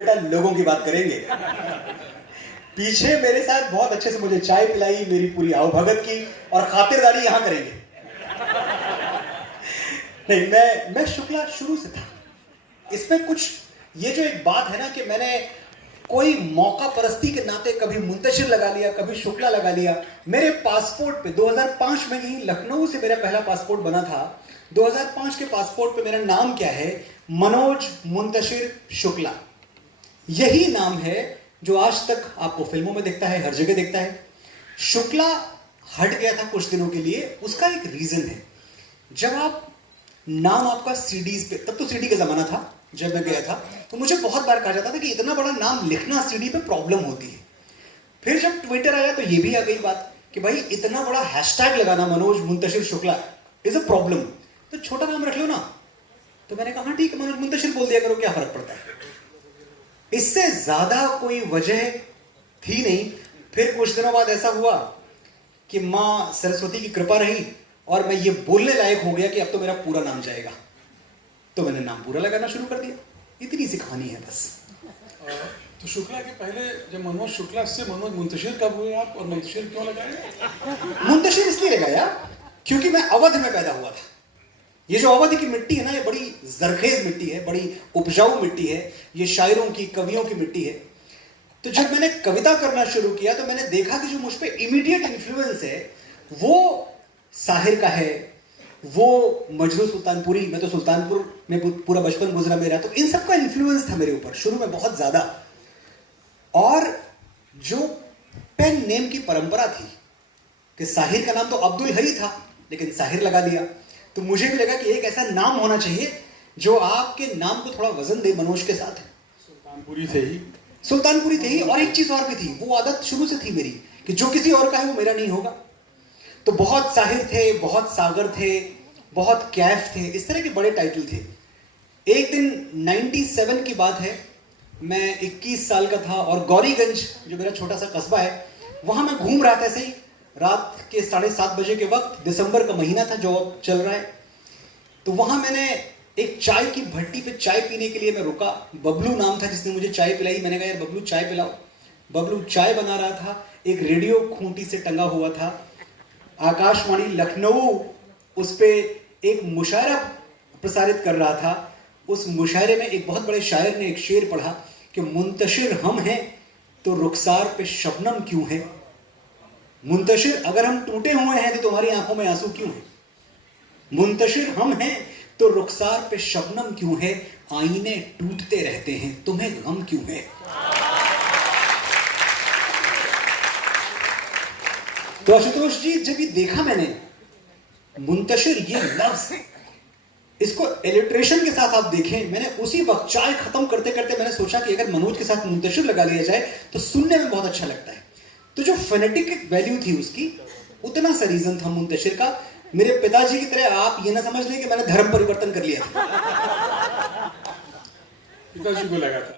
बेटा लोगों की बात करेंगे। पीछे मेरे साथ बहुत अच्छे से मुझे चाय पिलाई, मेरी पूरी आवभगत की और खातिरदारी यहां करेंगे। नहीं, मैं शुक्ला शुरू से था। इसमें कुछ ये जो एक बात है ना कि मैंने कोई मौका परस्ती के नाते कभी मुंतशिर लगा लिया, कभी शुक्ला लगा लिया। मेरे पासपोर्ट पे 2005 में ही लखनऊ से मेरा पहला पासपोर्ट बना था। 2005 के पासपोर्ट पे मेरा नाम क्या है? मनोज मुंतशिर शुक्ला। यही नाम है जो आज तक आपको फिल्मों में दिखता है, हर जगह दिखता है। शुक्ला हट गया था कुछ दिनों के लिए, उसका एक रीजन है। जब आप नाम आपका सीडीज पे, तब तो सीडी का जमाना था जब मैं गया था, तो मुझे बहुत बार कहा जाता था कि इतना बड़ा नाम लिखना सीडी पे प्रॉब्लम होती है। फिर जब ट्विटर आया तो ये भी आ गई बात कि भाई इतना बड़ा हैशटैग लगाना Manoj Muntashir Shukla is a problem, तो छोटा नाम रख लो ना। तो मैंने कहा ठीक है, मनोज मुंतशिर बोल दिया करो, क्या फर्क पड़ता है। इससे ज्यादा कोई वजह थी नहीं। फिर कुछ दिनों बाद ऐसा हुआ कि मां सरस्वती की कृपा रही और मैं ये बोलने लायक हो गया कि अब तो मेरा पूरा नाम जाएगा, तो मैंने नाम पूरा लगाना शुरू कर दिया। इतनी सी कहानी है बस। तो शुक्ला के पहले जब मनोज शुक्ला से मनोज मुंतशिर कब हुए आप, और मुंतशिर क्यों लगाए? मुंतशिर इसलिए लगाया क्योंकि मैं अवध में पैदा हुआ था। ये जो अवध की मिट्टी है ना, ये बड़ी जरखेज मिट्टी है, बड़ी उपजाऊ मिट्टी है, ये शायरों की, कवियों की मिट्टी है। तो जब मैंने कविता करना शुरू किया तो मैंने देखा कि जो मुझ पे इमीडिएट इन्फ्लुएंस है वो साहिर का है, वो मजरू सुल्तानपुरी, मैं तो सुल्तानपुर में पूरा बचपन गुजरा मेरा, तो इन सब का इन्फ्लुएंस था मेरे ऊपर शुरू में बहुत ज्यादा। और जो पेन नेम की परंपरा थी कि साहिर का नाम तो अब्दुल है ही था, लेकिन साहिर लगा दिया, तो मुझे भी लगा कि एक ऐसा नाम होना चाहिए जो आपके नाम को थोड़ा वजन दे मनोज के साथ। सुल्तानपुरी थे ही। सुल्तानपुरी थे ही, और एक चीज और भी थी, वो आदत शुरू से थी मेरी कि जो किसी और का है वो मेरा नहीं होगा। तो बहुत साहिर थे, बहुत सागर थे, बहुत कैफ थे, इस तरह के बड़े टाइटल थे। एक दिन 97 की बात है, मैं 21 साल का था और गौरीगंज जो मेरा छोटा सा कस्बा है, वहां मैं घूम रहा था ऐसे ही रात के 7:30 बजे के वक्त, दिसंबर का महीना था जो अब चल रहा है। तो वहां मैंने एक चाय की भट्टी पे चाय पीने के लिए मैं रुका। बबलू नाम था जिसने मुझे चाय पिलाई। मैंने कहा यार बबलू चाय पिलाओ। बबलू चाय बना रहा था, एक रेडियो खूंटी से टंगा हुआ था, आकाशवाणी लखनऊ उस पे एक मुशायरा प्रसारित कर रहा था। उस मुशायरे में एक बहुत बड़े शायर ने एक शेर पढ़ा कि मुंतशिर हम हैं तो रुखसार पे शबनम क्यों है। मुंतशिर अगर हम टूटे हुए हैं तो तुम्हारी आंखों में आंसू क्यों है। मुंतशिर हम हैं तो रुखसार पे शबनम क्यों है। आईने टूटते रहते हैं, तुम्हें गम क्यों है। तो आशुतोष जी, जब ये देखा मैंने मुंतशिर ये लफ्ज, इसको इलिट्रेशन के साथ आप देखें, मैंने उसी वक्त चाय खत्म करते करते मैंने सोचा कि अगर मनोज के साथ मुंतशिर लगा लिया जाए तो सुनने में बहुत अच्छा लगता है। तो जो फोनेटिक वैल्यू थी उसकी, उतना सा रीजन था मुंतशिर का। मेरे पिताजी की तरह आप ये ना समझ लें कि मैंने धर्म परिवर्तन कर लिया था। पिताजी को लगा था।